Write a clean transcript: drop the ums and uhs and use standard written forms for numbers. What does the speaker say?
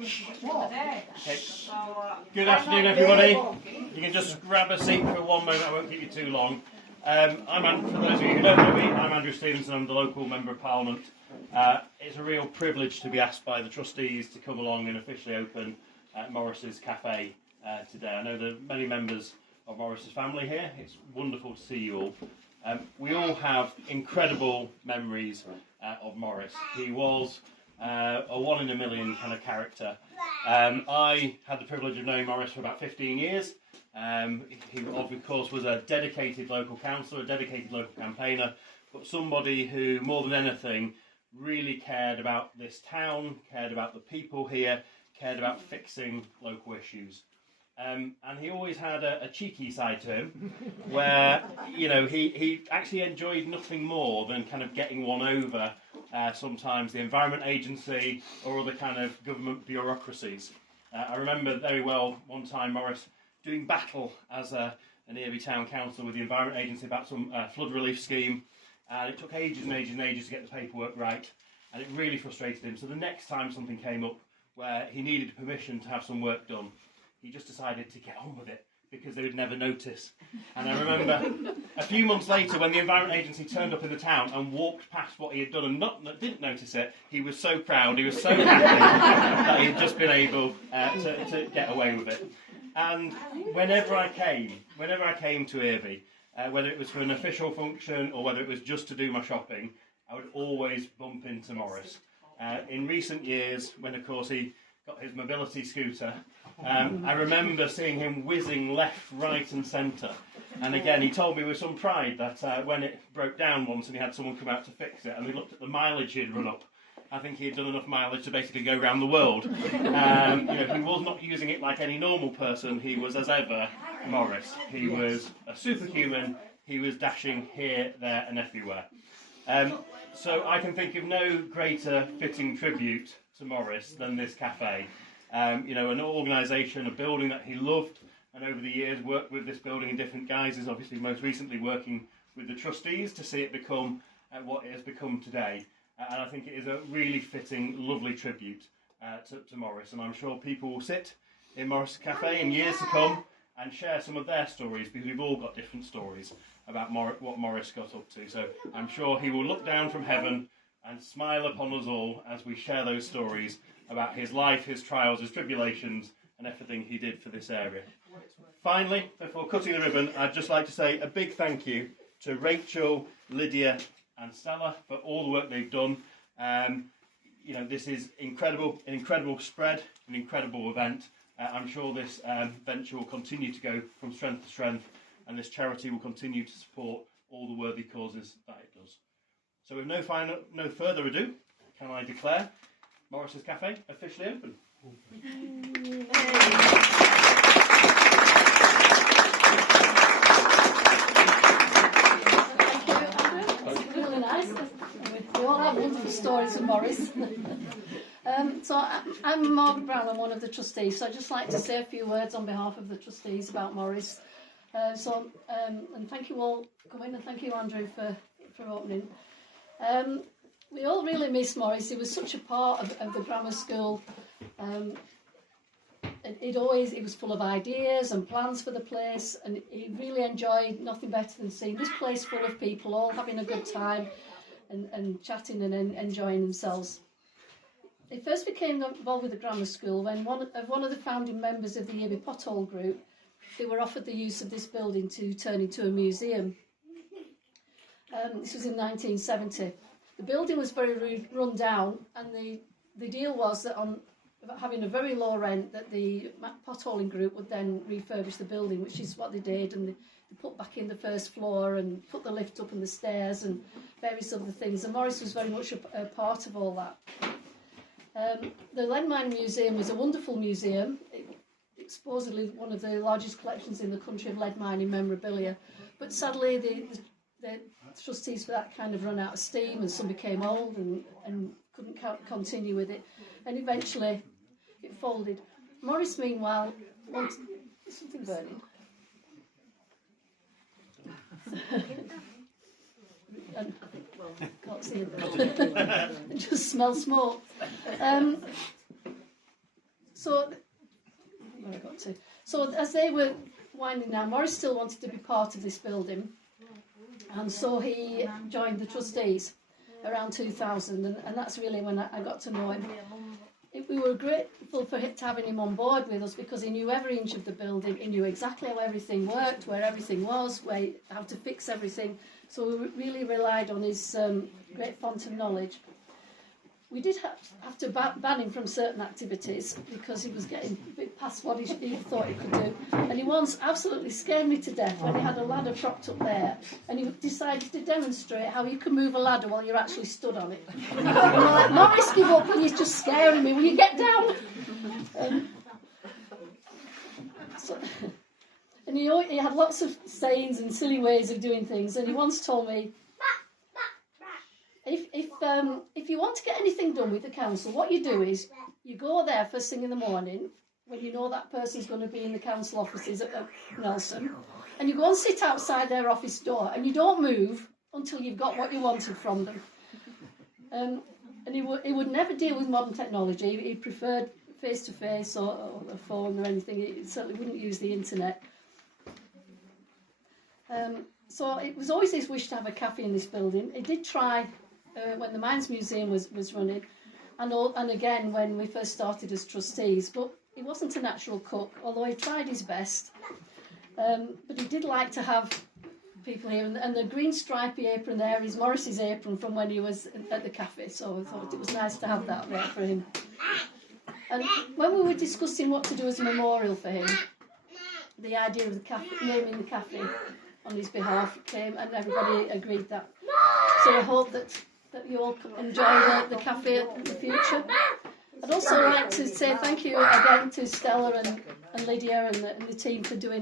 Okay. Good afternoon, everybody. You can just grab a seat for one moment. I won't keep you too long. For those of you who don't know me, I'm Andrew Stevenson. I'm the local Member of Parliament. It's a real privilege to be asked by the trustees to come along and officially open Morris's Cafe today. I know there are many members of Morris's family here. It's wonderful to see you all. We all have incredible memories of Morris. He was a one in a million kind of character. I had the privilege of knowing Morris for about 15 years. He, of course, was a dedicated local councillor, a dedicated local campaigner, but somebody who, more than anything, really cared about this town, cared about the people here, cared about fixing local issues. And he always had a cheeky side to him, where, you know, he actually enjoyed nothing more than kind of getting one over sometimes the Environment Agency or other kind of government bureaucracies. I remember very well one time Morris doing battle as an Irby Town Council with the Environment Agency about some flood relief scheme, and it took ages and ages and ages to get the paperwork right, and it really frustrated him. So the next time something came up where he needed permission to have some work done, he just decided to get on with it because they would never notice. And I remember a few months later when the Environment Agency turned up in the town and walked past what he had done and didn't notice it, he was so proud, he was so happy that he had just been able to get away with it. And whenever I came to Irby, whether it was for an official function or whether it was just to do my shopping, I would always bump into Morris. In recent years, when of course he got his mobility scooter, I remember seeing him whizzing left, right and centre. And again, he told me with some pride that when it broke down once and he had someone come out to fix it, and we looked at the mileage he'd run up, I think he had done enough mileage to basically go around the world. He was not using it like any normal person. He was, as ever, Morris. He was a superhuman. He was dashing here, there and everywhere. So I can think of no greater fitting tribute to Morris than this cafe. An organisation, a building that he loved, and over the years worked with this building in different guises, obviously most recently working with the trustees to see it become what it has become today. And I think it is a really fitting, lovely tribute to Morris, and I'm sure people will sit in Morris Cafe in years to come and share some of their stories, because we've all got different stories about what Morris got up to. So I'm sure he will look down from heaven and smile upon us all as we share those stories about his life, his trials, his tribulations, and everything he did for this area. Finally, before cutting the ribbon, I'd just like to say a big thank you to Rachel, Lydia and Stella for all the work they've done. This is incredible, an incredible spread, an incredible event. I'm sure this venture will continue to go from strength to strength, and this charity will continue to support all the worthy causes that it does. So with no further ado, can I declare Morris's Cafe officially open? Really nice. We all have wonderful stories of Morris. I'm Margaret Brown, I'm one of the trustees, so I'd just like to say a few words on behalf of the trustees about Morris. And thank you all for coming, and thank you, Andrew, for opening. We all really miss Morris. He was such a part of the grammar school. He was full of ideas and plans for the place, and he really enjoyed nothing better than seeing this place full of people all having a good time and chatting and enjoying themselves. He first became involved with the grammar school when one of the founding members of the Irby Pothole group, they were offered the use of this building to turn into a museum. This was in 1970. The building was very run down, and the deal was that on having a very low rent, that the potholing group would then refurbish the building, which is what they did, and they put back in the first floor and put the lift up and the stairs and various other things. And Morris was very much a part of all that. The Lead Mining Museum was a wonderful museum. It's supposedly one of the largest collections in the country of lead mining memorabilia, but sadly the trustees for that kind of run out of steam, and some became old and couldn't continue with it, and eventually it folded. Morris, meanwhile, wanted something burning. Can't see it. It just smells smoke. So, where I got to. So as they were winding down, Morris still wanted to be part of this building, and so he joined the trustees around 2000, and that's really when I got to know him. We were grateful for having him on board with us because he knew every inch of the building. He knew exactly how everything worked, where everything was, how to fix everything. So we really relied on his great font of knowledge. We did have to ban him from certain activities because he was getting a bit past what he thought he could do. And he once absolutely scared me to death when he had a ladder propped up there and he decided to demonstrate how you can move a ladder while you're actually stood on it. And I'm like, Morris, give up, he's just scaring me. Will you get down? And he had lots of sayings and silly ways of doing things. And he once told me, if you want to get anything done with the council, what you do is you go there first thing in the morning when you know that person's going to be in the council offices at Nelson, and you go and sit outside their office door and you don't move until you've got what you wanted from them. And he would never deal with modern technology. He preferred face-to-face or a phone or anything. He certainly wouldn't use the internet. So it was always his wish to have a cafe in this building. He did try when the Mines Museum was running, and again when we first started as trustees, but he wasn't a natural cook, although he tried his best. But he did like to have people here, and the green stripy apron there is Morris's apron from when he was at the cafe, so I thought it was nice to have that there for him. And when we were discussing what to do as a memorial for him, the idea of the cafe, naming the cafe on his behalf came, and everybody agreed that. So I hope that you all enjoy the cafe in the future. I'd also like to say thank you again to Stella and Lydia and the team for doing